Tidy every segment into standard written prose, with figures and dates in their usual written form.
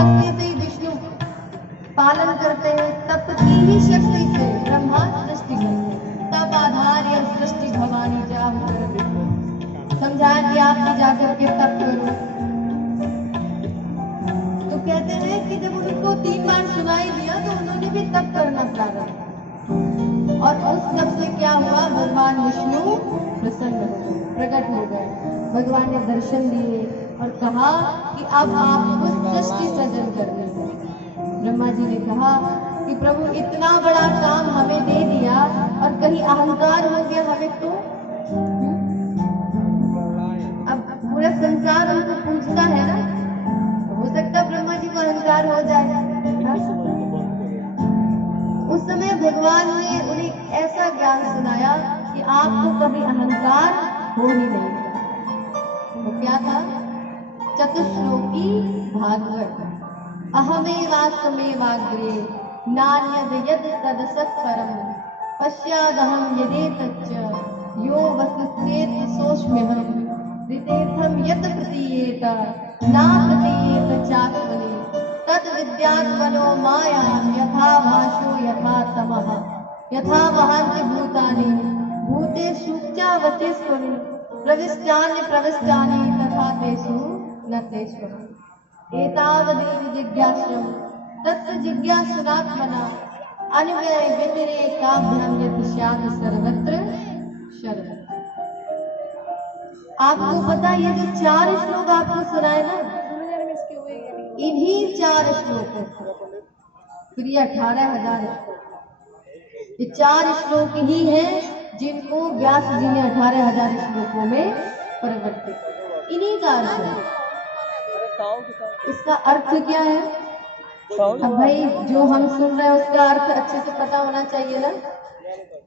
शक्ति से विष्णु पालन करते हैं, तप की ही शक्ति से ब्रह्मा सृष्टि करते हैं। तब आधार या सृष्टि भवानी जाग कर समझाया कि आप भी जाकर के तप करो। तो कहते हैं कि जब उनको 3 बार सुनाई दिया तो उन्होंने भी तप करना प्रारंभ किया, और उस तप से क्या हुआ, भगवान विष्णु प्रसन्न हो गए, प्रकट हो गए। भगवान ने दर्शन दिए और कहा कि अब आपको सृष्टि सृजन करनी है। ब्रह्मा जी ने कहा कि प्रभु इतना बड़ा काम हमें दे दिया और कहीं अहंकार हो गया हमें तो, अब पूरा संसार उनको पूछता है ना, हो सकता ब्रह्मा जी को अहंकार हो जाए। उस समय भगवान ने उन्हें ऐसा ज्ञान सुनाया कि आपको कभी अहंकार हो ही नहीं। वो क्या था, चतुश्लोकी भागवत, अहमेवास्मेवाग्रे नान्यद यद तदसत्परम पश्चादहं यदेतच्च यो वसुस्तेत सोऽस्म्यहम् ऋतेर्थं यत् प्रतीयेत न प्रतीयेत चात्मनि तद विद्यात्मनो मायां यथा भाषो यथा तमः यथा वहान्ति भूतानि भूतेषु चावतिष्ठन्ति प्रविष्टानि प्रविष्टानि तथा तेषु न तेषु। एतावदेव जिज्ञासुं तस्य जिज्ञासुरात्मना अन्वय व्यतिरेकाभ्यां यत् स्यात् सर्वत्र शरणं। आपको पता, ये जो 4 श्लोक आपको सुनाए ना, इन्हीं 4 श्लोकों फिर ये 18,000 श्लोक, ये 4 श्लोक ही हैं जिनको व्यास जी ने 18,000 श्लोकों में परिवर्तित किया। इन्हीं का अर्थ है। इसका अर्थ क्या है? अब भाई जो हम सुन रहे हैं उसका अर्थ अच्छे से पता होना चाहिए ना।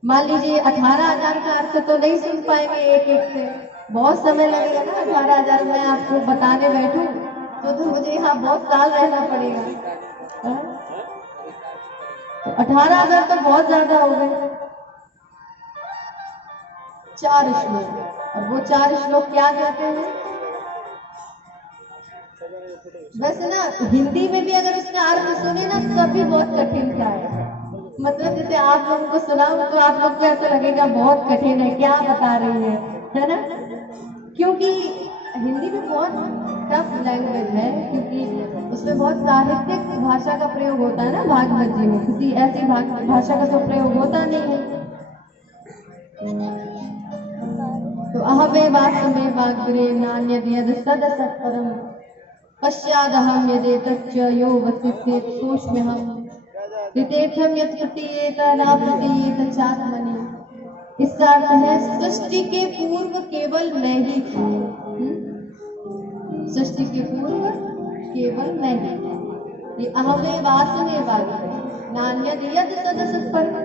मान लीजिए 18,000 का अर्थ तो नहीं सुन पाएंगे एक एक से, बहुत समय लगेगा ना। 18,000 मैं आपको बताने बैठूं तो मुझे यहाँ बहुत साल रहना पड़ेगा। तो 18,000 तो बहुत ज्यादा हो गए। 4 श्लोक, और वो 4 श्लोक क्या कहते हैं? वैसे ना हिंदी में भी अगर उसका अर्थ सुने ना तब भी बहुत कठिन का है। मतलब जैसे आप लोगों को सुनाऊं तो आप लोग को ऐसा लगेगा बहुत कठिन है, क्या बता रही है ना। क्योंकि हिंदी में बहुत टफ लैंग्वेज है, क्योंकि उसमें बहुत साहित्यिक भाषा का प्रयोग होता है ना। भागवत जी में किसी ऐसी भाषा का तो प्रयोग होता नहीं है। तो अहमेवास्मेवाग्रे नान्यद यद तदसत्परम पश्चादहं यदेतच्च यो वसुस्तेत सोऽस्म्यहम् ऋतेर्थं यत् प्रतीयेत न प्रतीयेत चात्मनि। इसका अर्थ है सृष्टि के पूर्व केवल मैं ही था। सृष्टि के पूर्व केवल मैं ही था। ये अहमेवास्मेवाग्रे नान्यद यद तदसत्परम।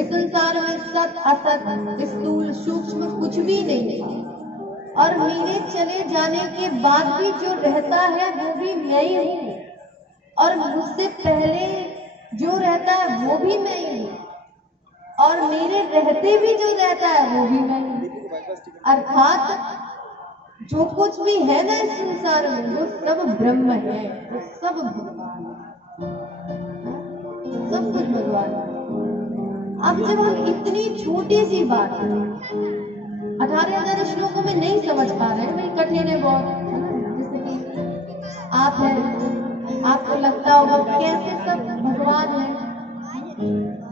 इस संसार में सत असत स्थूल सूक्ष्म कुछ भी नहीं है, और मेरे चले जाने के बाद भी जो रहता है वो भी मैं ही हूँ, और मुझसे पहले जो रहता है वो भी मैं ही हूँ, और मेरे रहते भी जो रहता है वो भी मैं हूँ। अर्थात जो कुछ भी है ना इस संसार में वो सब ब्रह्म है, वो सब भगवान, सब कुछ भगवान है। अब जब हम इतनी छोटी सी बात 18,000 श्लोकों में नहीं समझ पा रहे हैं, भाई कठिन है बहुत, जैसे कि आप हैं, आपको लगता होगा कैसे सब भगवान है,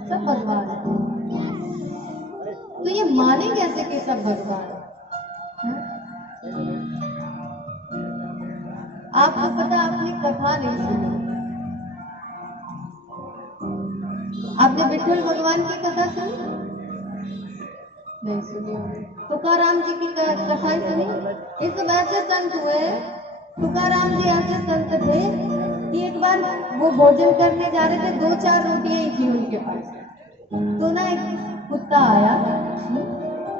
सब भगवान है, तो ये माने कैसे कि सब भगवान है? आपको पता, आपने कथा नहीं सुनी, आपने विठल भगवान की कथा सुनी नहीं सुनी होगी। तुकाराम जी की कथा सुनी। एक तो वैसे संत हुए, तुकाराम जी ऐसे संत थे कि एक बार वो भोजन करने जा रहे थे, 2-4 रोटियां ही थी उनके पास। तो ना एक कुत्ता आया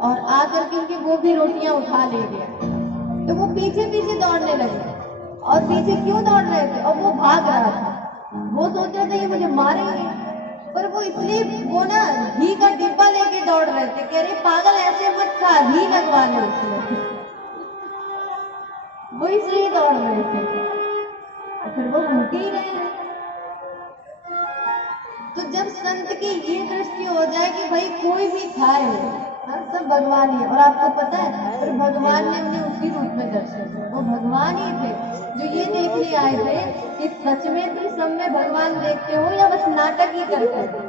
और आकर के उनकी वो भी रोटियां उठा ले गया। तो वो पीछे पीछे दौड़ने लगे, और पीछे क्यों दौड़ रहे थे, और वो भाग रहा था। वो सोच रहे थे ये मुझे मारेंगे, पर वो इसलिए वो ना घी का डिब्बा लेके दौड़ रहे थे, कह रहे पागल ऐसे मत खा, घी लगवा लो उसमें। वो इसलिए दौड़ रहे थे। और फिर वो भूखे ही रहे हैं। तो जब संत की ये दृष्टि हो जाए कि भाई कोई भी खाए, हाँ, सब भगवान ही है, और आपको पता है फिर भगवान ने उन्हें उसी रूप में दर्शन दिए। वो भगवान ही थे जो ये देखने आए थे कि सच में तुम सब में भगवान देखते हो या बस नाटक ही करते हो।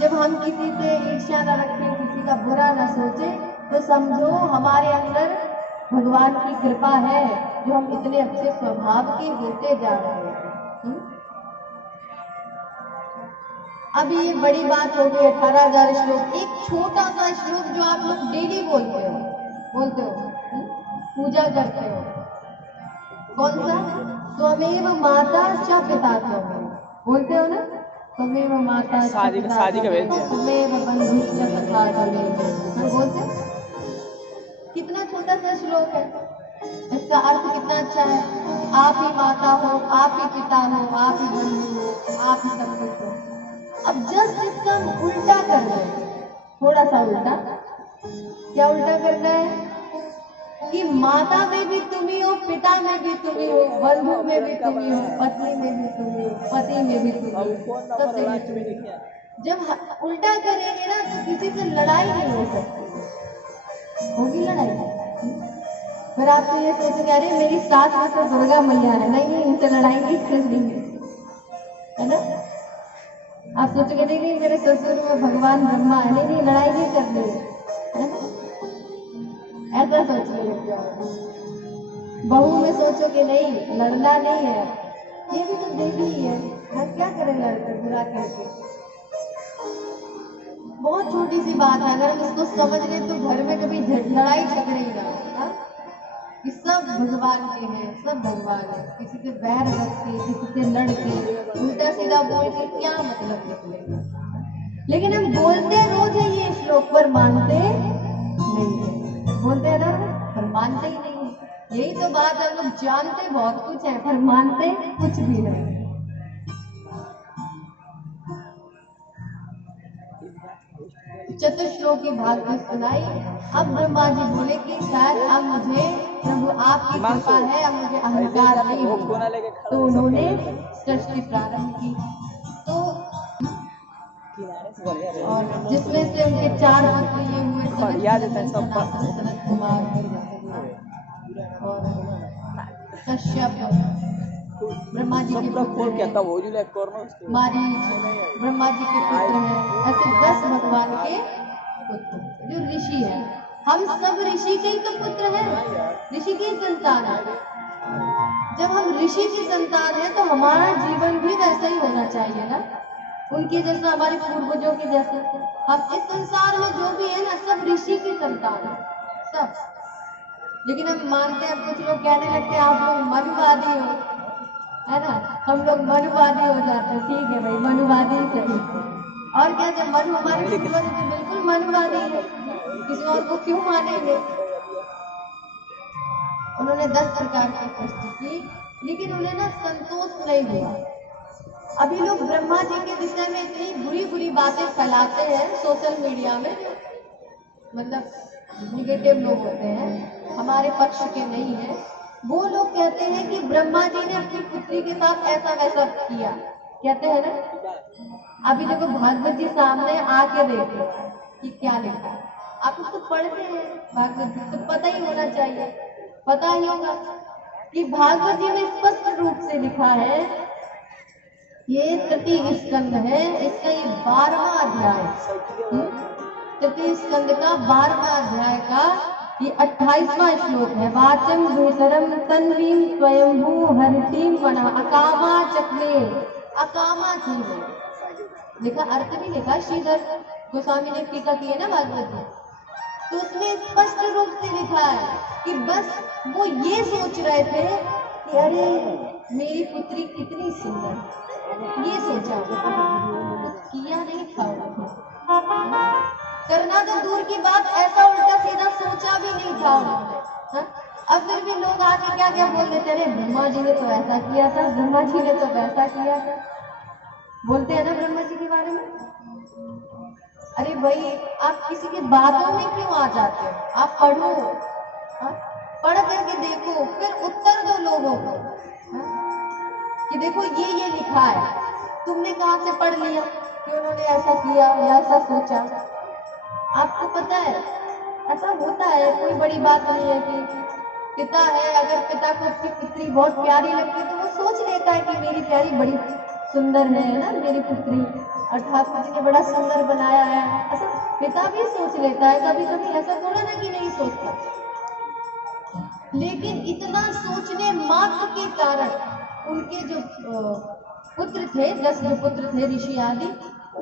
जब हम किसी से ईर्ष्या न रखें, किसी का बुरा न सोचे, तो समझो हमारे अंदर भगवान की कृपा है जो हम इतने अच्छे स्वभाव के होते जा रहे हैं। अब ये बड़ी बात हो गई 18,000 श्लोक। एक छोटा सा श्लोक जो आप लोग डेली बोलते हो, पूजा करते हो, कौन सा? त्वमेव माता च पिता त्वमेव, बोलते हो ना? त्वमेव माता च पिता त्वमेव बंधुश्च सखा त्वमेव, बोलते हो? कितना छोटा सा श्लोक है, इसका अर्थ कितना अच्छा है। आप ही माता हो, आप ही पिता हो, आप ही बंधु हो, आप ही सब कुछ हो। अब जस्ट इसका उल्टा करना है, थोड़ा सा उल्टा। क्या उल्टा करना है? कि माता में भी तुम ही हो, पिता में भी तुम ही हो, बंधु में भी तुम ही हो, पत्नी में भी तुम ही हो, पति में भी तुम ही हो, सब में तुम ही हो। जब उल्टा करेंगे ना तो किसी से लड़ाई नहीं हो सकती, होगी लड़ाई। फिर आप तो ये सोचेंगे अरे मेरी सास में तो दुर्गा मैया है, नहीं इनसे लड़ाई नहीं करेंगे, है ना? आप सोचोगे नहीं मेरे ससुर में भगवान ब्रह्मा है, नहीं लड़ाई नहीं करनी है, ऐसा सोचने लग जाओ। बहू में सोचोगे नहीं लड़ना नहीं है, ये भी तो देवी ही है, हम क्या करें लड़कर बुरा करके। बहुत छोटी सी बात है, अगर हम इसको समझ लें तो घर में कभी लड़ाई झगड़े ही ना हो। कि सब भगवान के हैं, सब भगवान है, किसी से बैर रख के, किसी से लड़ के, उल्टा सीधा बोल के क्या मतलब निकलेगा। लेकिन हम बोलते रोज है ये श्लोक पर मानते नहीं है, बोलते हैं ना पर मानते ही नहीं है। यही तो बात है, हम लोग जानते बहुत कुछ है पर मानते कुछ भी नहीं। चतुश्लोकी भागवत सुनाई। अब ब्रह्मा जी बोले कि शायद अब मुझे प्रभु आपकी कृपा है, अब मुझे अहंकार नहीं होगा, तो उन्होंने सृष्टि प्रारंभ की। तो और जिसमें से उनके 4 पुत्र ये हुए, सनत कुमार और कश्यप, ब्रह्मा जी के पुत्र, मारीच ब्रह्मा जी के पुत्र हैं। ऐसे 10 भगवान के पुत्र जो ऋषि है। हम सब ऋषि के ही तो पुत्र हैं, ऋषि की संतान है। जब हम ऋषि की संतान है तो हमारा जीवन भी वैसा ही होना चाहिए ना, उनके जैसा, हमारे पूर्वजों के जैसे। हम इस संसार में जो भी है ना सब ऋषि की संतान है, सब। लेकिन हम मानते हैं, कुछ लोग कहने लगते हैं आप लोग मनुवादी हो, है ना? हम लोग मनुवादी हो जाते हैं, ठीक है भाई मनुवादी सही। और क्या, जब मनु हमारे पूर्वज तो बिल्कुल मनुवादी है, किसी और को क्यों मानेंगे। उन्होंने 10 प्रकार की सृष्टि की, लेकिन उन्हें ना संतोष नहीं हुआ। अभी लोग ब्रह्मा जी के विषय में इतनी बुरी बुरी बातें फैलाते हैं सोशल मीडिया में, मतलब निगेटिव लोग होते हैं, हमारे पक्ष के नहीं है। वो लोग कहते हैं कि ब्रह्मा जी ने अपनी पुत्री के साथ ऐसा वैसा किया, कहते हैं ना। अभी देखो भागवत जी सामने आके देखो कि क्या लिखा है। आप उसको पढ़ते हैं भागवत जी तो पता ही होना चाहिए, पता ही होगा कि भागवत जी में स्पष्ट रूप से लिखा है, ये तृतीय स्कंद है, इसका ये 12वां अध्याय, तृतीय स्कंद का 12वां अध्याय का ये 28वां श्लोक है। वाचम भूतरम तन्वीं स्वयंभू हरितीं मना अकामा चक्रे, अकामा चीज लिखा, अर्थ भी लिखा, श्रीधर गोस्वामी ने टीका की है ना भागवत जी, तो उसमें स्पष्ट रूप से लिखा है कि बस वो ये सोच रहे थे कि अरे मेरी पुत्री कितनी सुंदर, ये सोचा, कुछ किया नहीं था। करना तो दूर की बात, ऐसा उल्टा सीधा सोचा भी नहीं था उन्होंने। अब फिर भी लोग आके क्या क्या बोल देते, अरे ब्रह्मा जी ने तो ऐसा किया था, ब्रह्मा जी ने तो वैसा किया था, बोलते हैं ना ब्रह्मा जी के बारे में। अरे भाई आप किसी की बातों में क्यों आ जाते हो, आप पढ़ो, पढ़ करके देखो, फिर उत्तर दो लोगों को, हाँ? कि देखो ये लिखा है, तुमने कहाँ से पढ़ लिया कि उन्होंने ऐसा किया या ऐसा सोचा। आपको पता है ऐसा होता है, कोई बड़ी बात नहीं है कि पिता है, अगर पिता को उसकी पुत्री बहुत प्यारी लगती है तो वो सोच लेता है कि मेरी प्यारी बड़ी सुंदर है ना मेरी पुत्री, और ठाकुर जी ने बड़ा सुंदर बनाया है, ऐसा पिता भी सोच लेता है। कभी कभी ऐसा थोड़ा ना कि नहीं सोचता, लेकिन इतना सोचने मात्र के कारण उनके जो पुत्र थे, 10 जो पुत्र थे ऋषि आदि,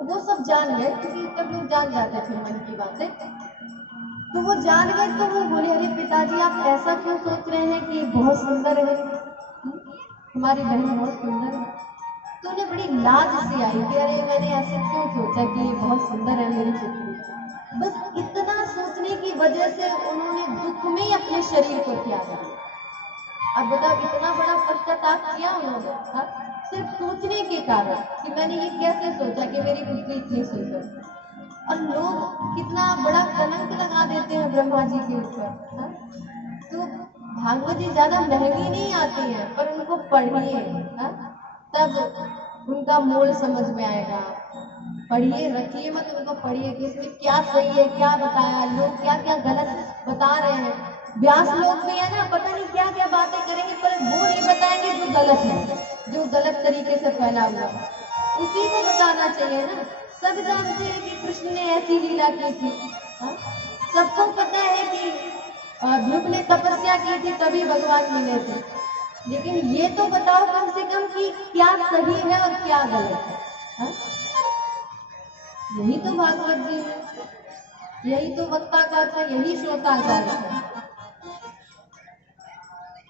वो सब जान गए, क्योंकि तब लोग जान जाते थे मन की बातें। तो वो जान गए, तो वो बोले, अरे पिताजी आप ऐसा क्यों सोच रहे हैं कि बहुत सुंदर है, हमारी बहन बहुत सुंदर है। तो उन्हें बड़ी लाज सी आई कि अरे मैंने ऐसे क्यों सोचा कि ये बहुत सुंदर है मेरी पुत्री। बस इतना सोचने की वजह से उन्होंने दुख में ही अपने शरीर को त्यागा। अब बताओ, इतना बड़ा पश्चाताप किया उन्होंने, हाँ? सिर्फ सोचने के कारण कि मैंने ये कैसे सोचा कि मेरी पुत्री इतनी सुंदर। और लोग कितना बड़ा कलंक लगा देते हैं ब्रह्मा जी के ऊपर, हाँ? तो भागवत जी ज्यादा महंगी नहीं आती है, पर उनको पढ़िए, हाँ? तब उनका मोल समझ में आएगा। पढ़िए, रखिए मत, उनको पढ़िए कि इसमें क्या सही है, क्या बताया, लोग क्या क्या गलत बता रहे हैं। व्यास लोग भी है ना, पता नहीं क्या क्या बातें करेंगे, पर वो नहीं बताएंगे जो गलत है, जो गलत तरीके से फैला हुआ, उसी को बताना चाहिए ना। सब जानते हैं कि कृष्ण ने ऐसी लीला की थी, हाँ? सबको पता है कि ध्रुव ने तपस्या की थी तभी भगवान मिले थे, लेकिन ये तो बताओ कम से कम कि क्या सही है और क्या गलत है, हाँ? यही तो भागवत जी है, यही तो वक्ता का था, यही श्रोताचार्य है।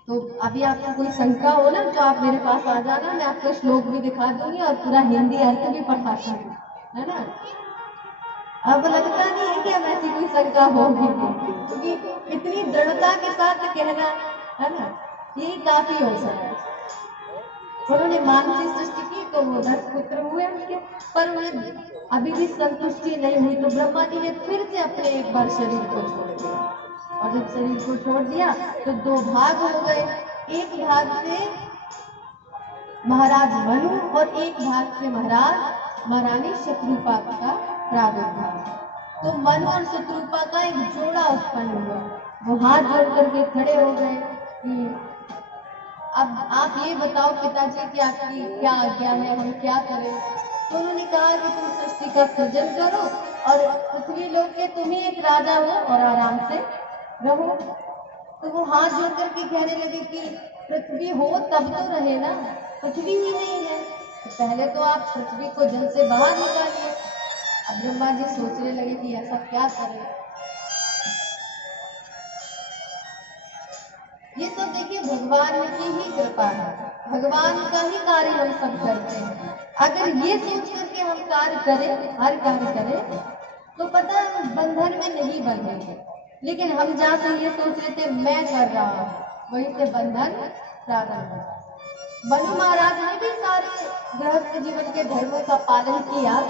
तो अभी आपको कोई शंका हो ना तो आप मेरे पास आ जाना, मैं आपको श्लोक भी दिखा दूंगी और पूरा हिंदी अर्थ भी पढ़ा दूंगी, है ना। अब लगता नहीं है कि अब ऐसी कोई शंका होगी, क्योंकि इतनी दृढ़ता के साथ कहना, है ना, यही काफी हो सकता है। उन्होंने मानसी सृष्टि की तो वो 10 पुत्र हुए उनके, पर उन्हें अभी भी संतुष्टि नहीं हुई, तो ब्रह्मा जी ने फिर से अपने एक बार शरीर को छोड़ दिया, और जब शरीर को छोड़ दिया तो 2 भाग हो गए। एक भाग से महाराज मनु और एक भाग से महारानी शत्रुपा का प्रादुर्भाव। तो मनु और शत्रुपा का एक जोड़ा उत्पन्न हुआ, वो हाथ जोड़ करके खड़े हो गए कि अब आप ये बताओ पिताजी कि आपकी क्या आज्ञा है, हम क्या करें। तो उन्होंने कहा कि तुम सृष्टि का सृजन करो और पृथ्वी लोक के तुम ही एक राजा हो और आराम से रहो। तो वो हाथ जोड़ करके कहने लगे कि पृथ्वी हो तब तो रहे ना, पृथ्वी ही नहीं है, तो पहले तो आप पृथ्वी को जल से बाहर निकालिए। अब ब्रह्मा जी सोचने लगे कि ऐसा क्या करें। ये तो देखिए भगवान की ही कृपा है, भगवान का ही कार्य हम सब करते हैं। अगर ये सोच करके हम कार्य करें, हर कार्य करें, तो पता है हम बंधन में नहीं बंधेंगे। लेकिन हम जहाँ से ये सोच रहे थे मैं कर रहा हूँ, वहीं से बंधन प्रारंभ है। मनु महाराज ने भी सारे गृहस्थ जीवन के धर्मों का पालन किया,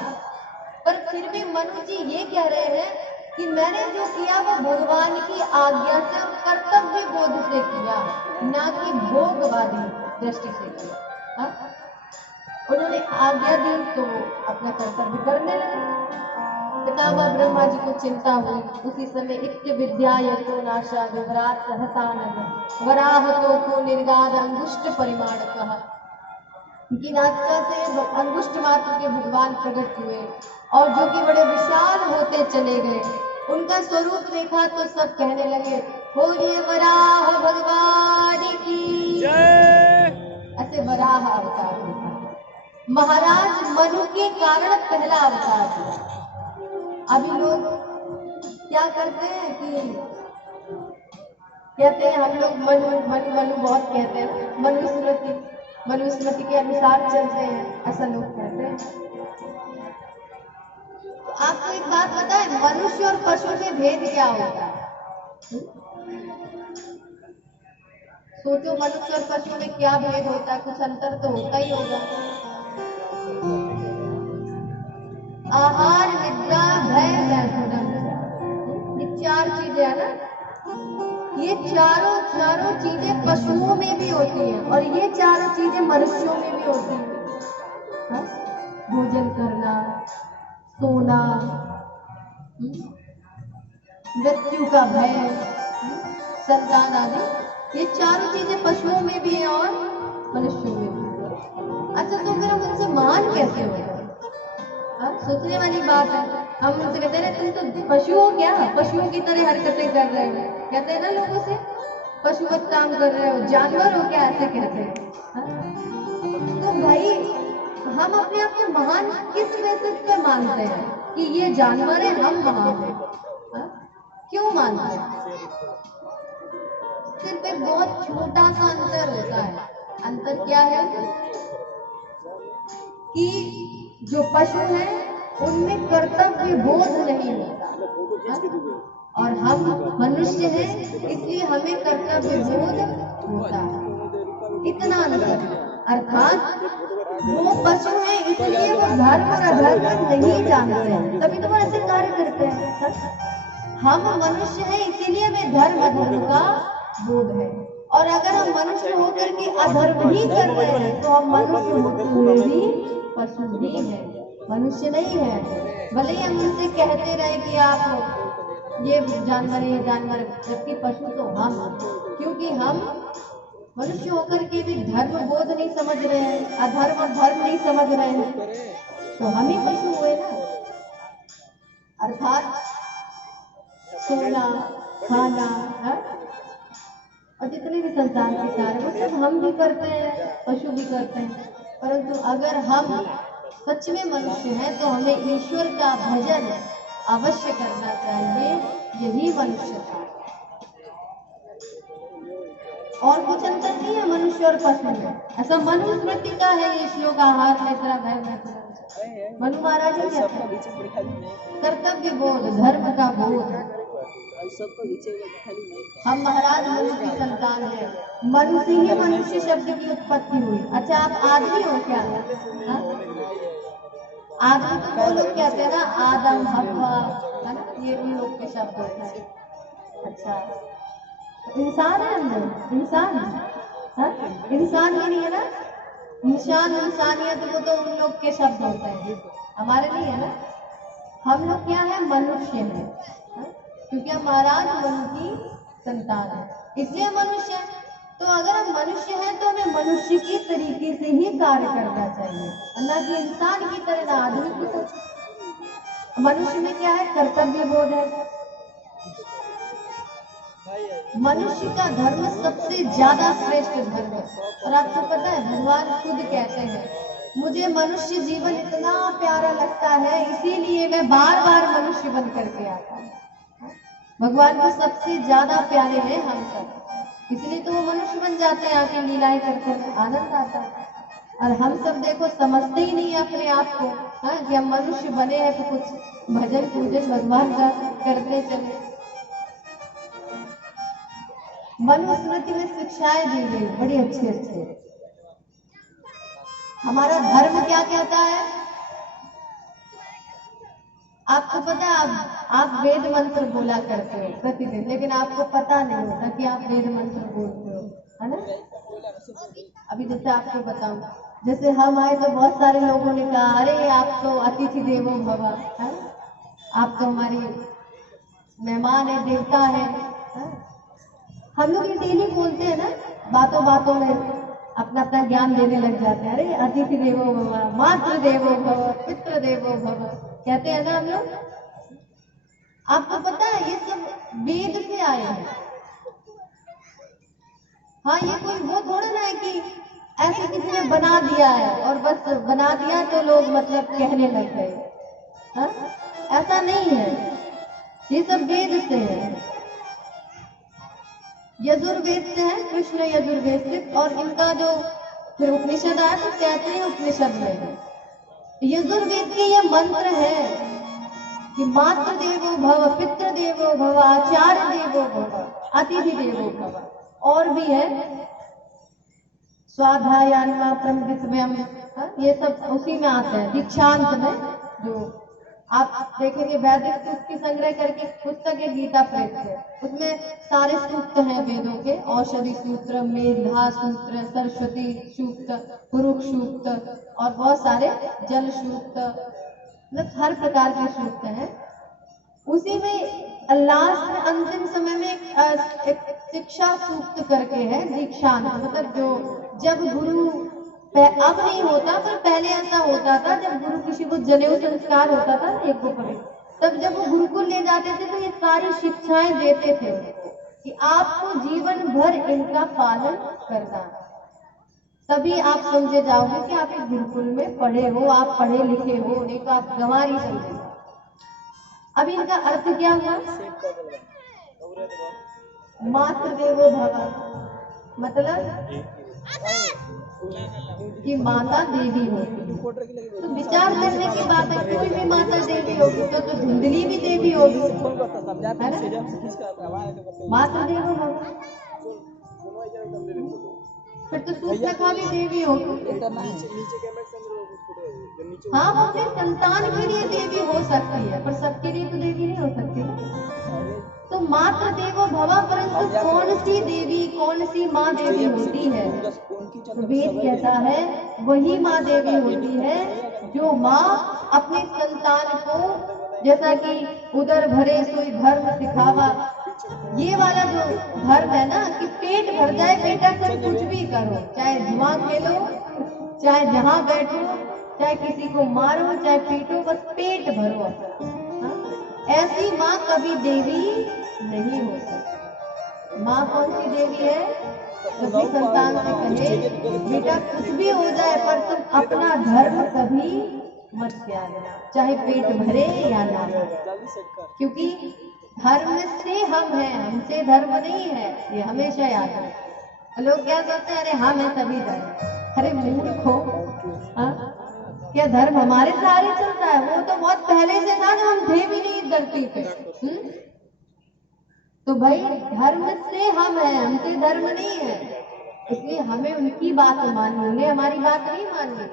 पर फिर भी मनु जी ये कह रहे हैं कि मैंने जो किया वो भगवान की आज्ञा से और कर्तव्य बोध से किया, ना कि भोगवादी दृष्टि से किया, हाँ? उन्होंने आज्ञा दी तो अपना कर्तव्य करने लगे। पितामह ब्रह्मा जी को चिंता हुई, उसी समय इत्य विद्याय तो नाशा विवराट सहसानग वराह तो निर्गाद अंगुष्ट परिमाण कहा कि नासिका से अंगुष्ठ मात्र के भगवान प्रकट हुए और जो कि बड़े विशाल होते चले गए। उनका स्वरूप देखा तो सब कहने लगे बोलिए वराह भगवान की जय। ऐसे वराह अवतार होता है। महाराज मनु के कारण पहला अवतार हुआ। अभी लोग क्या करते हैं कि कहते हैं हम लोग मनु मनु मनु बहुत कहते हैं, मनुस्मृति के अनुसार चलते हैं, ऐसा लोग कहते हैं। तो आपको एक बात पता है, मनुष्य और पशु में भेद क्या होता है? सोचो मनुष्य और पशु में क्या भेद होता है, कुछ अंतर तो होता ही होगा। आहार निद्रा भय मैथुन, ये 4 चीजें है ना, ये चारों चारों चीजें पशुओं में भी होती हैं और ये चारों चीजें मनुष्यों में भी होती हैं। हाँ? भोजन करना, सोना, मृत्यु का भय, संतान आदि, ये चारों चीजें पशुओं में भी है और मनुष्यों में भी है। अच्छा, तो फिर हम उनसे महान कैसे हो गए? सोचने वाली बात है। हम उनसे कहते हैं तुम तो पशु हो क्या, पशुओं की तरह हरकतें कर रहे हो, कहते हैं ना लोगों से, पशुवत काम कर रहे हो, जानवर हो क्या, ऐसे कहते हैं। तो भाई हम अपने आप को महान किस बेसिस पे मानते हैं कि ये जानवर है, हम महान हैं? क्यों मानते हैं? सिर्फ एक बहुत छोटा सा अंतर होता है। अंतर क्या है कि जो पशु है उनमें कर्तव्य बोध नहीं होता और हम मनुष्य हैं इसलिए हमें कर्तव्य बोध होता है। इतना अंतर। अर्थात वो पशु है इसलिए वो धर्म और अधर्म नहीं जानते हैं, तभी तो वो ऐसे कार्य करते हैं। हम मनुष्य हैं इसीलिए हमें धर्म अधर्म का बोध है, और अगर हम मनुष्य होकर के अधर्म ही कर रहे हैं तो हम मनुष्य होते हुए भी पशु ही है, मनुष्य नहीं है। भले ही हम उनसे कहते रहे कि आप ये जानवर है, ये जानवर, जबकि पशु तो हम, क्योंकि हम मनुष्य होकर के भी धर्म बोध नहीं समझ रहे हैं, अधर्म और धर्म नहीं समझ रहे हैं, तो हम ही पशु हुए ना। अर्थात सोना, खाना, और जितने भी संसार के कार्य वो सब हम भी करते हैं, पशु भी करते हैं। परंतु अगर हम सच में मनुष्य हैं तो हमें ईश्वर का भजन अवश्य करना चाहिए, यही मनुष्यता है। और कुछ अंतर नहीं है मनुष्य और पशु में। ऐसा मनुस्मृति का है ये श्लोक, आहार मैत्रा भय मैत्रा। मनु महाराज ही कहते हैं कर्तव्य बोध, धर्म का बोध। हम महाराज मनु की संतान है, मनु से ही मनुष्य शब्द की उत्पत्ति हुई। अच्छा, आप आदमी हो क्या? आदमी तो वो लोग कहते हैं ना, आदम हव्वा, है ना, ये उन लोग के शब्द होते हैं। अच्छा, इंसान है हम लोग, इंसान इंसान भी नहीं है ना, इंसान इंसानियत वो तो उन लोग के शब्द होते हैं, हमारे नहीं है ना। हम लोग क्या है, मनुष्य है, क्योंकि हम महाराज मनु की संतान है, इसलिए मनुष्य है। तो अगर हम मनुष्य हैं तो हमें मनुष्य की तरीके से ही कार्य करना चाहिए, न कि इंसान की तरह, ना आदमी की तरह। मनुष्य में क्या है, कर्तव्य बोध है। मनुष्य का धर्म सबसे ज्यादा श्रेष्ठ धर्म है, और आपको पता है भगवान खुद कहते हैं मुझे मनुष्य जीवन इतना प्यारा लगता है, इसीलिए मैं बार बार मनुष्य बन करके आता हूँ। भगवान को सबसे ज्यादा प्यारे हैं हम सब, इसलिए तो वो मनुष्य बन जाते हैं, आके लीलाएं करते हैं, आनंद आता है। और हम सब देखो समझते ही नहीं अपने आप को, कि हम मनुष्य बने हैं तो कुछ भजन पूजन भगवान का करते चले। मनुस्मृति में शिक्षाएं दी गई बड़ी अच्छी अच्छी। हमारा धर्म क्या कहता है, आपको पता है, आप वेद मंत्र बोला करते हो प्रतिदिन, लेकिन आपको पता नहीं होता कि आप वेद मंत्र बोलते हो, है ना। अभी जैसे आपको बताऊं, जैसे हम आए तो बहुत सारे लोगों ने कहा अरे आप तो अतिथि देवो भव, है, आप तो हमारी मेहमान है, देवता है। हम लोग ये डेली बोलते हैं ना, बातों बातों में अपना अपना ज्ञान देने लग जाते हैं, अरे अतिथि देवो भव, मातृ देवो भव, पितृ देवो भव, कहते हैं ना हम लोग। आपको पता है ये सब वेद से आए हैं। हाँ, ये कोई वो थोड़ा ना है कि ऐसे किसी ने बना दिया है और बस बना दिया तो लोग मतलब कहने लग गए, हाँ, ऐसा नहीं है, ये सब वेद से है, यजुर्वेद से है, कृष्ण यजुर्वेद से। और इनका जो फिर उपनिषद आया तो 33 उपनिषद में है। यजुर्वेद के ये मंत्र है कि मातृ देवो भव, पितृ देवो भव, आचार्य देवो भव, अतिथि देवो भव, और भी है स्वाध्यायान्वा प्रमदितव्यम, ये सब उसी में आते हैं। दीक्षांत में जो आप देखेंगे वैदिक सूक्त की संग्रह करके पुस्तक है गीता प्रेस है, उसमें सारे सूक्त हैं वेदों के, औषधि सूत्र, मेधा सूत्र, सरस्वती सूक्त, पुरुष सूक्त और बहुत सारे जल सूक्त, मतलब हर प्रकार के सूक्त हैं। उसी में लास्ट में अंतिम समय में एक शिक्षा सूक्त करके है, दीक्षांत, मतलब जो जब गुरु अब नहीं होता पर पहले ऐसा होता था, जब गुरु किसी को जनेऊ संस्कार होता था ना एक को, तब जब वो गुरुकुल ले जाते थे तो ये सारी शिक्षाएं देते थे उनको कि आपको जीवन भर इनका पालन करना, तभी आप समझे जाओगे कि आप एक गुरुकुल में पढ़े हो, आप पढ़े लिखे हो, एक आप गंवारी समझे। अब इनका अर्थ क्या हुआ? मातृ देवो भव, मतलब कि माता देवी होगी। तो विचार करने की बात है, कोई भी माता देवी होगी तो धुंधली भी देवी होगी, है ना? माता देवो भव, फिर तो सूर्पनखा भी देवी होगी। हाँ, वो अपने संतान के लिए देवी हो सकती है, पर सबके लिए तो देवी नहीं हो सकती। तो मात्र देवो भव, परंतु कौन सी देवी, कौन सी माँ देवी होती है? तो वेद कहता है वही माँ देवी होती है जो माँ अपने संतान को, जैसा कि उदर भरे सोई धर्म सिखावा, ये वाला जो धर्म है ना कि पेट भर जाए बेटा, तुम कुछ भी करो, चाहे जुआ खेलो, चाहे जहाँ बैठो, चाहे किसी को मारो, चाहे पीटो, बस पेट भरो। ऐसी माँ कभी देवी नहीं हो सकती। माँ कौन सी देवी है? कभी संतान से कहे बेटा कुछ भी हो जाए पर तुम अपना धर्म कभी मत त्यागना, चाहे पेट भरे या ना, क्योंकि धर्म से हम हैं, हमसे धर्म नहीं है, ये हमेशा याद है। लोग क्या सोचते हैं, अरे हम हैं तभी धर्म। अरे मूर्खो, क्या धर्म हमारे सहारे चलता है? वो तो बहुत पहले से था, जब हम थे भी नहीं धरती पे। तो भाई धर्म से हम हैं, हमसे धर्म नहीं है, इसलिए हमें उनकी बात माननी, उन्हें हमारी बात नहीं माननी।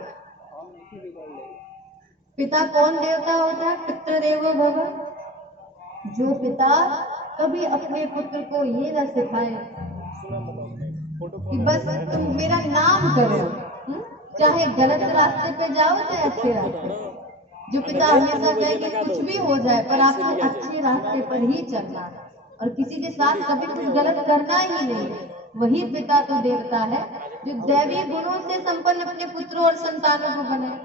पिता कौन देवता होता है? पितृदेवो भव। जो पिता कभी अपने पुत्र को ये न सिखाए कि बस तुम मेरा नाम करो, चाहे गलत रास्ते पे जाओ चाहे अच्छे रास्ते पे। जो पिता हमेशा कहे कि कुछ भी हो जाए पर आपको अच्छे रास्ते पर ही चलना और किसी के साथ कभी कुछ गलत करना ही नहीं, वही पिता तो देवता है जो दैवी गुणों से संपन्न अपने पुत्रों और संतानों को बनाए।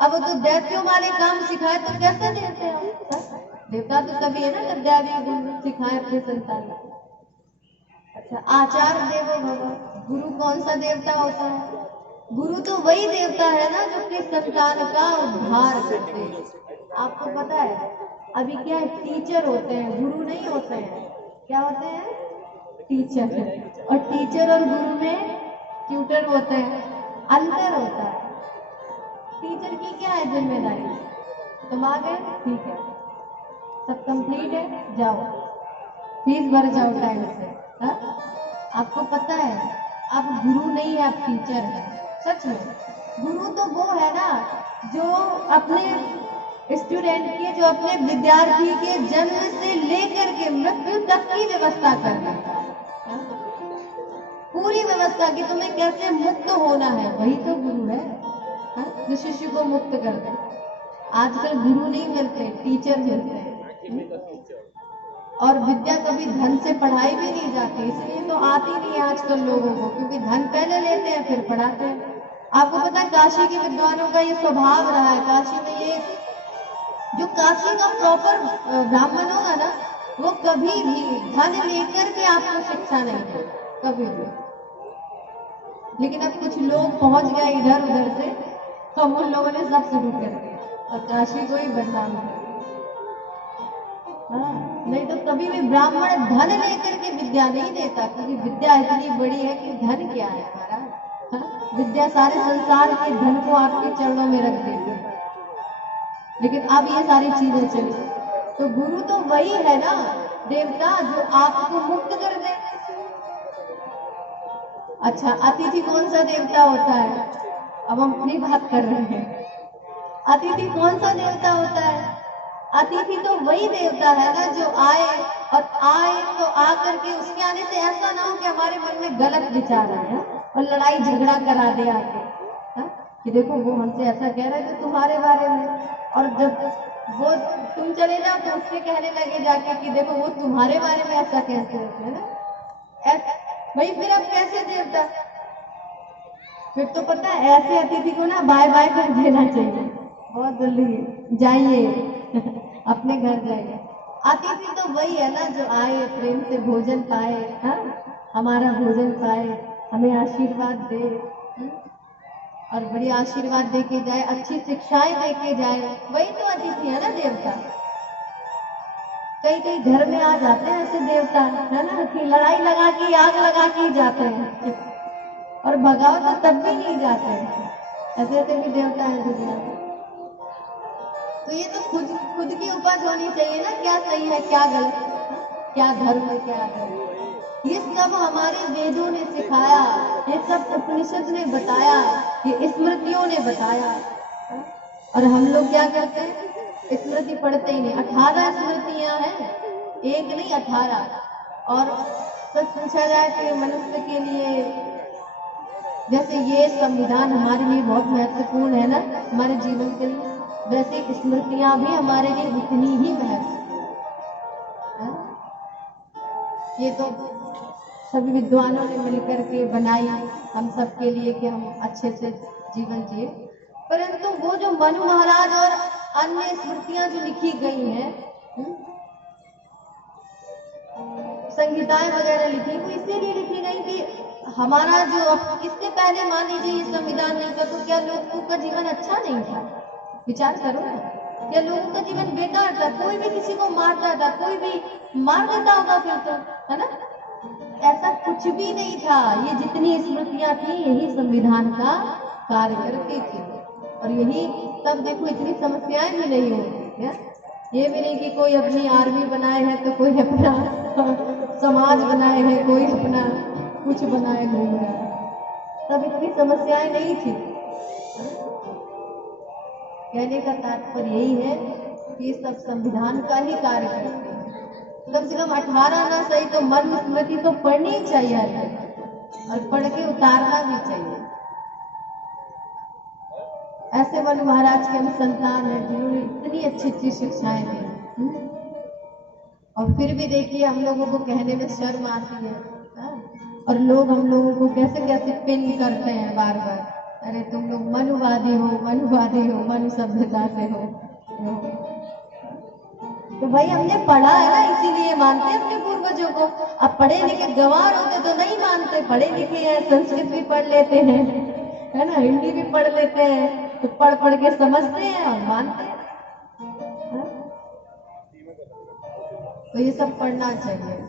अब तो दैत्यों वाले काम सिखाए तो कैसे देवते हैं? देवता तो तभी है ना जब दैवी गुण सिखाए अपने संतानों को। अच्छा, आचार देवो भव, गुरु कौन सा देवता होता है? गुरु तो वही देवता है ना जो अपने संतान का उद्धार करते हैं। आपको पता है अभी क्या है, टीचर होते हैं, गुरु नहीं होते हैं। क्या होते हैं? टीचर। और टीचर और गुरु में ट्यूटर होते हैं, अंतर होता है। टीचर की क्या है जिम्मेदारी? तुम आ गए, ठीक है, सब कंप्लीट है, जाओ फीस भर जाओ टाइम से। हा? आपको पता है आप गुरु नहीं है, आप टीचर है। सच में गुरु तो वो है ना जो अपने स्टूडेंट के, जो अपने विद्यार्थी के जन्म से लेकर के मृत्यु तक की व्यवस्था करना है, पूरी व्यवस्था की तुम्हें कैसे मुक्त होना है, वही तो गुरु है, जो शिष्य को मुक्त कर दे। आजकल गुरु नहीं मिलते, टीचर मिलते हैं। और विद्या कभी धन से पढ़ाई भी नहीं जाती, इसलिए तो आती नहीं आजकल लोगों को, क्योंकि धन पहले लेते हैं फिर पढ़ाते हैं। आपको पता है काशी के विद्वानों का ये स्वभाव रहा है। काशी में ये जो काशी का प्रॉपर ब्राह्मण होगा ना, वो कभी भी धन लेकर के आपको शिक्षा नहीं देगा, कभी भी। लेकिन अब कुछ लोग पहुंच गए इधर उधर से, हम उन लोगों ने सब शुरू कर दिया और काशी को ही बदनाम कर दिया। नहीं तो कभी भी ब्राह्मण धन लेकर के विद्या नहीं देता, क्योंकि विद्या इतनी बड़ी है कि धन क्या है महाराज। विद्या सारे संसार के धन को आपके चरणों में रख देती है। लेकिन अब ये सारी चीजें चली, तो गुरु तो वही है ना देवता जो आपको मुक्त कर दे। अच्छा, अतिथि कौन सा देवता होता है? अब हम अपनी बात कर रहे हैं। अतिथि कौन सा देवता होता है? अतिथि तो वही देवता है ना जो आए, और आए तो आ करके उसके आने से ऐसा ना हो कि हमारे मन में गलत विचार आए और लड़ाई झगड़ा करा दे आके, हाँ? कि देखो वो हमसे ऐसा कह रहा है तो तुम्हारे बारे में, और जब वो तुम चले जाओ तो उससे कहने लगे जाके कि देखो वो तुम्हारे बारे में ऐसा कहते रहते हैं ना, भाई फिर अब कैसे देवता? फिर तो पता है ऐसे अतिथि को ना बाय बाय कर देना चाहिए, बहुत जल्दी जाइए अपने घर जाइए। अतिथि तो वही है ना जो आए, प्रेम से भोजन पाए, हाँ, हमारा भोजन पाए, हमें आशीर्वाद दे, और बड़ी आशीर्वाद दे के जाए, अच्छी शिक्षाएं दे के जाए, वही तो अतिथि है ना देवता। कई कई घर में आ जाते हैं ऐसे देवता, है ना, कि लड़ाई लगा के आग लगा के ही जाते हैं, और भगाओ तो तब भी नहीं जाते हैं। ऐसे ऐसे भी देवता है दुनिया में। तो ये तो खुद की उपज होनी चाहिए ना, क्या सही है क्या गलत, क्या धर्म है क्या अधर्म। ये सब हमारे वेदों ने सिखाया, ये सब उपनिषद ने बताया, ये स्मृतियों ने बताया, और हम लोग क्या करते हैं, स्मृति पढ़ते ही नहीं। 18 स्मृतियां हैं, एक नहीं 18। और सच पूछा जाए तो मनुष्य के लिए, जैसे ये संविधान हमारे लिए बहुत महत्वपूर्ण है ना, हमारे जीवन के लिए, वैसे स्मृतियां भी हमारे लिए उतनी ही महत्वपूर्ण है। ये तो सभी विद्वानों ने मिलकर के बनाई हम सबके लिए कि हम अच्छे से जीवन जिए। परंतु वो जो मनु महाराज और अन्य स्मृतियां जो लिखी गई हैं, संहिताएं वगैरह लिखी, वो इसीलिए लिखी गई कि हमारा जो, इससे पहले मान लीजिए ये संविधान नहीं था तो क्या लोगों का जीवन अच्छा नहीं था? विचार करो ना, क्या लोगों का जीवन बेकार था? कोई भी किसी को मारता था, कोई भी मार देता होगा फिर तो, है ना? ऐसा कुछ भी नहीं था। ये जितनी स्मृतियां थी यही संविधान का कार्य करती थी, और यही तब देखो इतनी समस्याएं भी नहीं होती है। ये भी नहीं कि कोई अपनी आर्मी बनाए है तो कोई अपना समाज बनाए है, कोई अपना कुछ बनाए घूम रहा है, तब इतनी समस्याएं नहीं थी। कहने का तात्पर्य यही है कि ये सब संविधान का ही कार्य करते हैं। कम से कम 18 ना सही तो मनु स्मृति तो पढ़नी ही चाहिए, और पढ़ के उतारना भी चाहिए। ऐसे मनु महाराज के हम संतान हैं जिन्होंने इतनी अच्छी अच्छी शिक्षाएं दी, और फिर भी देखिए हम लोगों को कहने में शर्म आती है, और लोग हम लोगों को कैसे कैसे पिन करते हैं बार बार, अरे तुम लोग मनुवादी हो, मनुवादी हो, मनु सभ्यता से हो। तो भाई हमने पढ़ा है ना, इसीलिए मानते हैं अपने पूर्वजों को। अब पढ़े लिखे गंवार होते तो नहीं मानते, पढ़े लिखे हैं, संस्कृत भी पढ़ लेते हैं, है ना, हिंदी भी पढ़ लेते हैं, तो पढ़ पढ़ के समझते हैं और मानते हैं। तो ये सब पढ़ना चाहिए।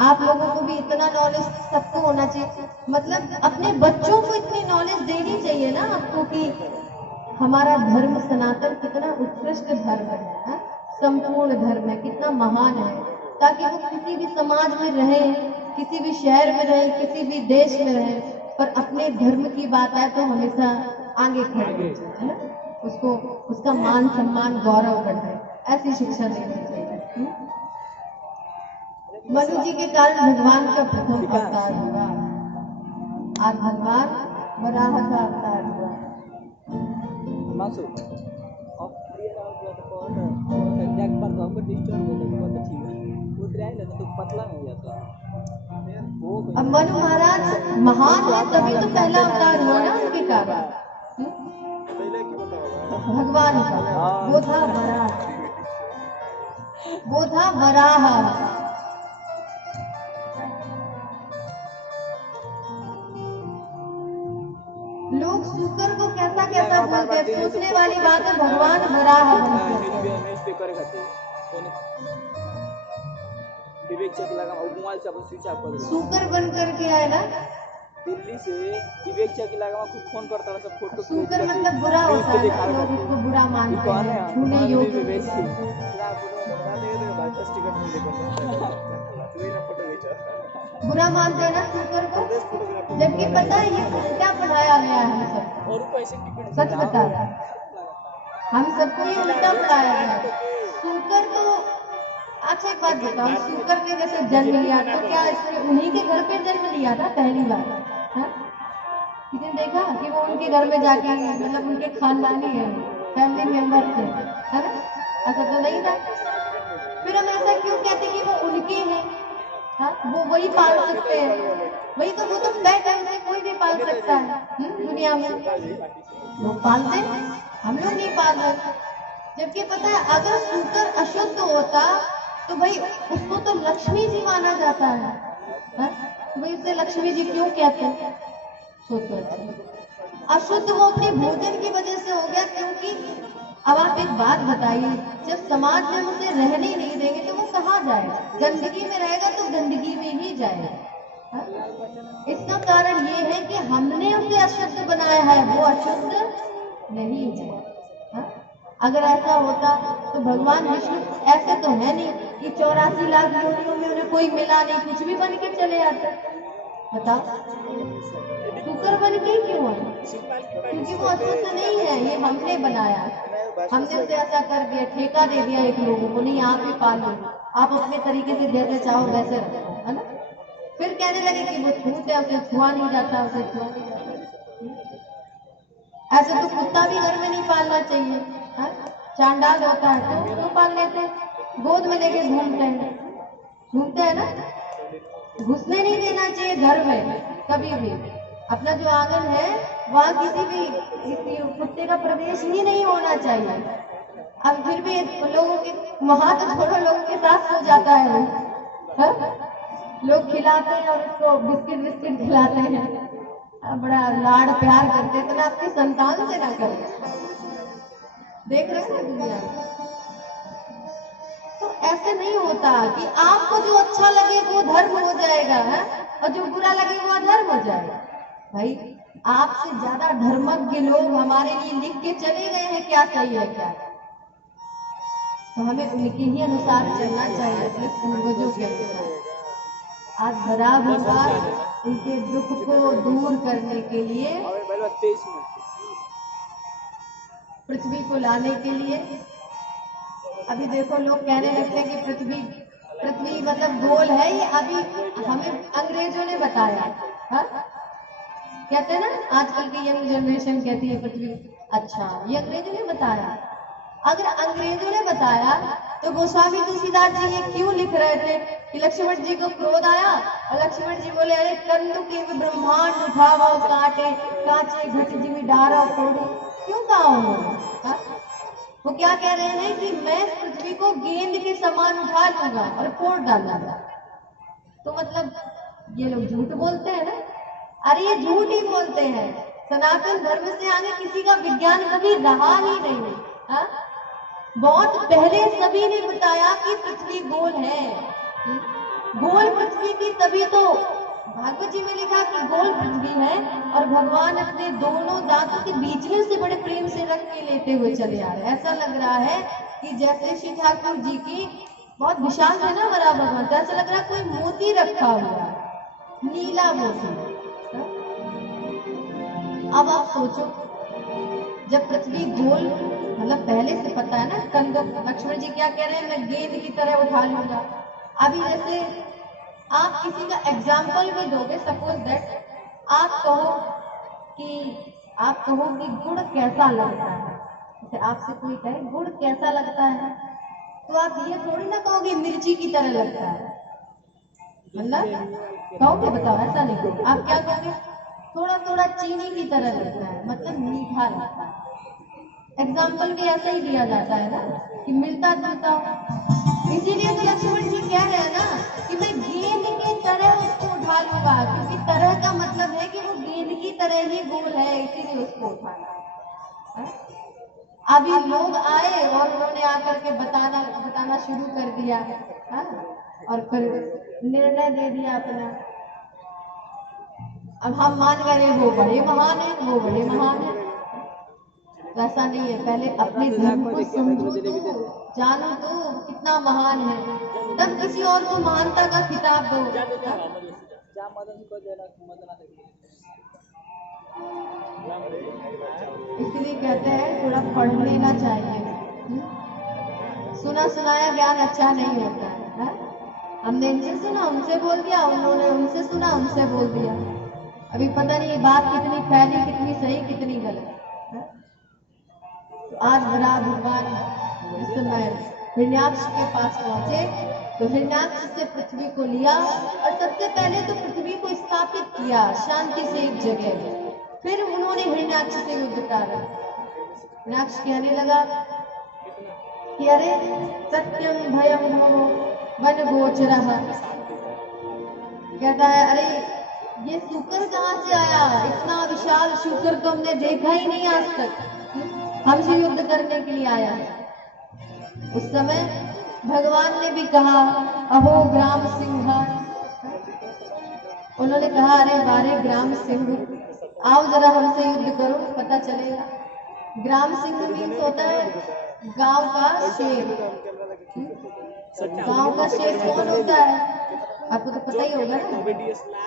आप लोगों को भी इतना नॉलेज सबको होना चाहिए, मतलब अपने बच्चों को इतनी नॉलेज देनी चाहिए ना आपको कि हमारा धर्म सनातन कितना उत्कृष्ट धर्म है, संपूर्ण धर्म है, कितना महान है, ताकि वो किसी भी समाज में रहे, किसी भी शहर में रहे, किसी भी देश में रहे, पर अपने धर्म की बात आए तो हमेशा आगे खड़े है ना, उसको उसका मान सम्मान गौरव बढ़े, ऐसी शिक्षा देनी चाहिए। मनु जी के कारण भगवान का प्रथम अवतार हुआ, आज भगवान वराह का अवतार हुआ। अब मनु महाराज महान है तभी तो पहला अवतार हुआ ना उनके कारण, भगवान का। वो था वराह, वो था वराह। लोग शुकर को कैसा कैसा बोलते हैं, सोचने वाली बात है। भगवान वराह शुकर बन करके आए ना दिल्ली से विवेक चक इलाका में खूब फोन करता है, सब फोटो शुकर मतलब बुरा होता है, लोग उसको बुरा मानते हैं, छूने योग्य। बुरा मानते हैं ना शुकर को, जबकि पता है ये क्या पढ़ाया गया है सब, सच बता रहा है। हम सबको ये उल्टा पढ़ाया है। सूकर तो, अच्छा एक बात बताओ, सूकर ने जैसे जन्म लिया तो क्या इसने उन्हीं के घर पे जन्म लिया था पहली बार? हाँ? किसी ने देखा कि वो उनके घर में जाके, मतलब उनके खानदानी है, फैमिली मेंबर थे, है ना? ऐसा तो नहीं था। फिर हम ऐसा क्यों कहते कि वो उनके हैं? हाँ, वो वही पाल सकते हैं, वही तो, वो तो पेट है, उसे कोई भी पाल सकता है। दुनिया में लोग पालते हैं, हम लोग नहीं पाल रहे। जबकि पता है अगर सूकर अशुद्ध होता तो भाई उसको तो लक्ष्मी जी माना जाता है, हाँ? तो भाई उसे लक्ष्मी जी क्यों कहते हैं? सोचो। अशुद्ध वो अपने भोजन की वजह से हो गया, क्योंकि अब आप एक बात बताइए, जब समाज में हम उसे रहने नहीं देंगे तो वो कहाँ जाएगा? गंदगी में रहेगा तो गंदगी में ही जाएगा। हाँ? इसका कारण ये है कि हमने उसे अशुद्ध बनाया है, वो अशुद्ध नहीं है। हाँ? अगर ऐसा होता तो भगवान विष्णु ऐसे तो है नहीं कि 84 लाख योनियों में उन्हें कोई मिला नहीं, कुछ भी बन के चले आते। बताओ, शुक्र बन के क्यों है? क्योंकि वो अशुद्ध नहीं है, ये हमने बनाया, हमने उसे ऐसा कर दिया, ठेका दे दिया एक लोगों को, नहीं आप ही पालो, आप अपने तरीके से जैसे चाहो वैसे रखो, है ना? फिर कहने लगे कि वो छूट है, उसे छुआ नहीं जाता, उसे छुआ नहीं जाता। ऐसे तो कुत्ता भी घर में नहीं पालना चाहिए, है? चांडाल होता है तो क्यों पाल लेते हैं? गोद में लेके घूमते हैं ना? घुसने नहीं देना चाहिए घर में कभी भी। अपना जो आंगन है वहां किसी कुत्ते का प्रवेश ही नहीं होना चाहिए। अब फिर भी लोगों के वहां तो छोड़ो, लोगों के साथ सो जाता है वो, है? लोग खिलाते हैं और उसको बिस्किट बिस्किट खिलाते हैं, बड़ा लाड़ प्यार करते हैं, तो आपकी संतान से ना करें। देख रहे हैं दुनिया में तो ऐसे नहीं होता कि आपको जो अच्छा लगे वो धर्म हो जाएगा, है? और जो बुरा लगे वो अधर्म हो जाएगा। भाई आपसे ज्यादा धर्मज्ञ लोग हमारे लिए लिख के चले गए हैं क्या सही है क्या, तो हमें उनके ही अनुसार चलना चाहिए, अपने पूर्वजों के अनुसार। आज बराबर उनके दुख को दूर करने के लिए, पृथ्वी को लाने के लिए, अभी देखो लोग कहने लगते हैं कि पृथ्वी मतलब गोल है, ये अभी हमें अंग्रेजों ने बताया। हा? कहते हैं ना, आजकल की यंग जनरेशन कहती है पृथ्वी, अच्छा ये अंग्रेजों ने बताया। अगर अंग्रेजों ने बताया तो गोस्वामी तुलसीदास जी ये क्यों लिख रहे थे कि लक्ष्मण जी को क्रोध आया और लक्ष्मण जी बोले, अरे कंदु के ब्रह्मांड उठावा काटे, कांचे घट जिमी डारा फोड़े, क्यों कहा उन्होंने? वो क्या कह रहे हैं कि मैं पृथ्वी को गेंद के समान उठा लूंगा और फोड़ डालूंगा। तो मतलब ये लोग झूठ बोलते हैं ना? अरे ये झूठ ही बोलते हैं, सनातन धर्म से आगे किसी का विज्ञान कभी रहा ही नहीं। हा? बहुत पहले सभी ने बताया कि पृथ्वी गोल है, गोल पृथ्वी थी, तभी तो भागवत जी में लिखा कि गोल पृथ्वी है और भगवान अपने दोनों दांतों के बीच में से बड़े प्रेम से रख के लेते हुए चले आ रहे हैं। ऐसा लग रहा है कि जैसे श्री ठाकुर जी की बहुत विशाल है ना बड़ा भगवान, तो ऐसा लग रहा है कोई मोती रखा हुआ, नीला मोती। अब आप सोचो, जब पृथ्वी गोल, मतलब पहले से पता है ना, कंद लक्ष्मण जी क्या कह रहे हैं, मैं गेंद की तरह उठा लूंगा। अभी जैसे आप किसी का एग्जाम्पल भी दोगे, सपोज दैट आप कहो कि गुड़ कैसा लगता है, जैसे आपसे कोई कहे गुड़ कैसा लगता है, तो आप ये थोड़ी ना कहोगे मिर्ची की तरह लगता है, मतलब कहोगे? बताओ, ऐसा नहीं कहोगे। आप क्या कहोगे? थोड़ा थोड़ा चीनी की तरह लगता है, मतलब मीठा लगता है। एग्जाम्पल भी ऐसा ही दिया जाता है ना कि मिलता जुलता हो। इसीलिए तो लक्ष्मण जी कह रहे हैं ना कि मैं गेंद की तरह उसको उठा लूंगा, क्योंकि तरह का मतलब है कि वो गेंद की तरह ही गोल है, इसीलिए उसको उठाना। अभी लोग आए और उन्होंने आकर के बताना शुरू कर दिया, हा? और फिर निर्णय दे दिया अपना। अब हम मान गए वो बड़े महान है, वो बड़े महान है। ऐसा नहीं है, पहले अपने धर्म को समझो तो, जानो तो कितना महान है, तब किसी और को महानता का खिताब दो। इसलिए कहते हैं थोड़ा पढ़ लेना चाहिए। सुना सुनाया ज्ञान अच्छा नहीं होता है? हमने इनसे सुना उनसे बोल दिया, उन्होंने उनसे सुना उनसे बोल दिया। अभी पता नहीं ये बात कितनी फैली, कितनी सही कितनी गलत है? तो आज बड़ा भगवान इस समय हिरण्याक्ष के पास पहुंचे तो हिरण्याक्ष से पृथ्वी को लिया और सबसे पहले तो पृथ्वी को स्थापित किया शांति से एक जगह। फिर उन्होंने हिरण्याक्ष से युद्ध करा। हिरण्याक्ष कहने लगा कि अरे सत्यम भयम भवो वन गोचरः। कहता है अरे ये शूकर कहाँ से आया, इतना विशाल शूकर तो हमने देखा ही नहीं आज तक, हमसे युद्ध करने के लिए आया। उस समय भगवान ने भी कहा अहो ग्राम सिंह। उन्होंने कहा अरे बारे ग्राम सिंह, आओ जरा हमसे युद्ध करो, पता चलेगा। ग्राम सिंह मीन्स होता है गांव का शेर। गांव का शेर कौन होता है आपको तो पता ही होगा ना।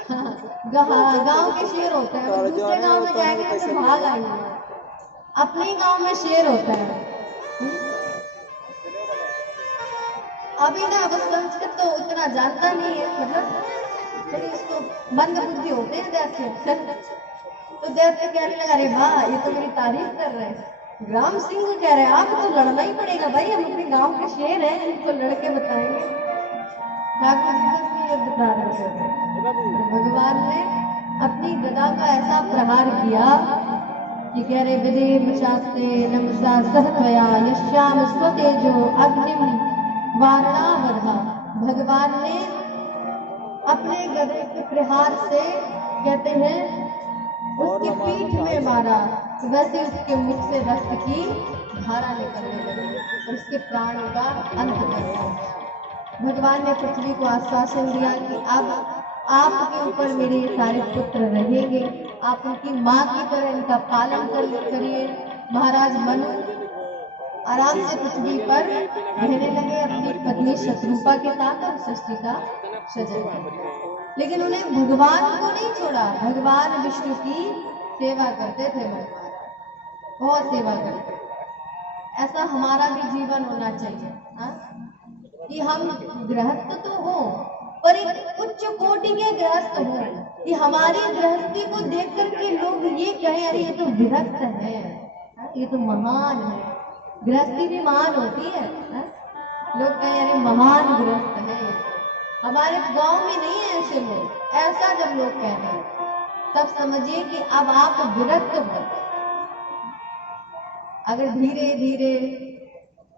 हाँ, गांव के शेर होते हैं, वो दूसरे गांव में जाएंगे तो भाग आएंगे। अपने गांव में शेर होता है। अभी ना अब संस्कृत तो उतना जानता नहीं है, मतलब थोड़ी उसको मंद बुद्धि होते हैं दैत्य। तो दैत्य कहने लगा अरे वाह ये तो मेरी तारीफ कर रहे हैं। ग्राम सिंह कह रहे हैं आप तो लड़ना ही पड़ेगा भाई, हम अपने गांव के शेर हैं, इनको लड़के बताएंगे। युद्ध प्रारंभ कर दिया। भगवान ने अपनी गदा का ऐसा प्रहार किया कि कह रहे विदेव शास्ते नमसा सहत्वया यश्याम स्वतेजो अग्निम वारणावधा। भगवान ने अपने गदे के प्रहार से कहते हैं उसकी पीठ में मारा, तो वैसे उसके मुख से रक्त की धारा निकलने लगी और उसके प्राणों का अंत कर दिया। भगवान ने पृथ्वी को आश्वासन दिया कि अब आपके ऊपर मेरे ये सारे पुत्र रहेंगे, आप उनकी माँ की तरह इनका पालन करिए। महाराज मनु आराम से पृथ्वी पर रहने लगे अपनी पत्नी शत्रुपा के साथ और सृष्टि का सृजन। लेकिन उन्हें भगवान को नहीं छोड़ा, भगवान विष्णु की सेवा करते थे। बहुत सेवा करते। ऐसा हमारा भी जीवन होना चाहिए कि हम गृहस्थ तो हो पर एक उच्च कोटि के गृहस्थ हो कि हमारी गृहस्थी को देख करके लोग ये कहें अरे ये तो विरक्त है, ये तो महान है। गृहस्थी भी महान होती है, लोग कहें अरे महान गृहस्थ है। हमारे गांव में नहीं है ऐसे लोग, ऐसा जब लोग कहते हैं तब समझिए कि अब आप विरक्त हो। अगर धीरे धीरे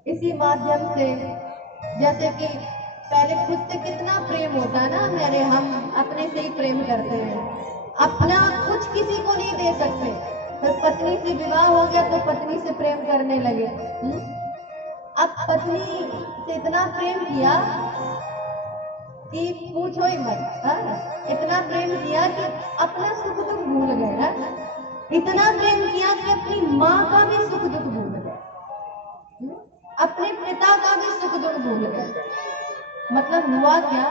इसी माध्यम से, जैसे कि पहले खुद से कितना प्रेम होता है ना, मेरे हम अपने से ही प्रेम करते हैं, अपना कुछ किसी को नहीं दे सकते। तो पत्नी से विवाह हो गया तो पत्नी से प्रेम करने लगे। अब पत्नी से इतना प्रेम किया कि पूछो ही मत। इतना प्रेम किया कि अपना सुख दुख भूल गए। इतना प्रेम किया कि अपनी माँ का भी सुख दुख भूल गए, अपने पिता का भी सुख दुख भूल गए। मतलब हुआ क्या,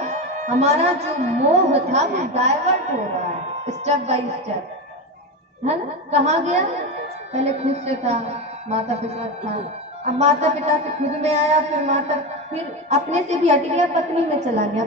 हमारा जो मोह था वो डाइवर्ट हो रहा है स्टेप बाय स्टेप, है ना। कहाँ गया, पहले खुद से था, माता पिता था, अब माता पिता से खुद में आया, फिर अपने से भी हट गया, पत्नी में चला गया।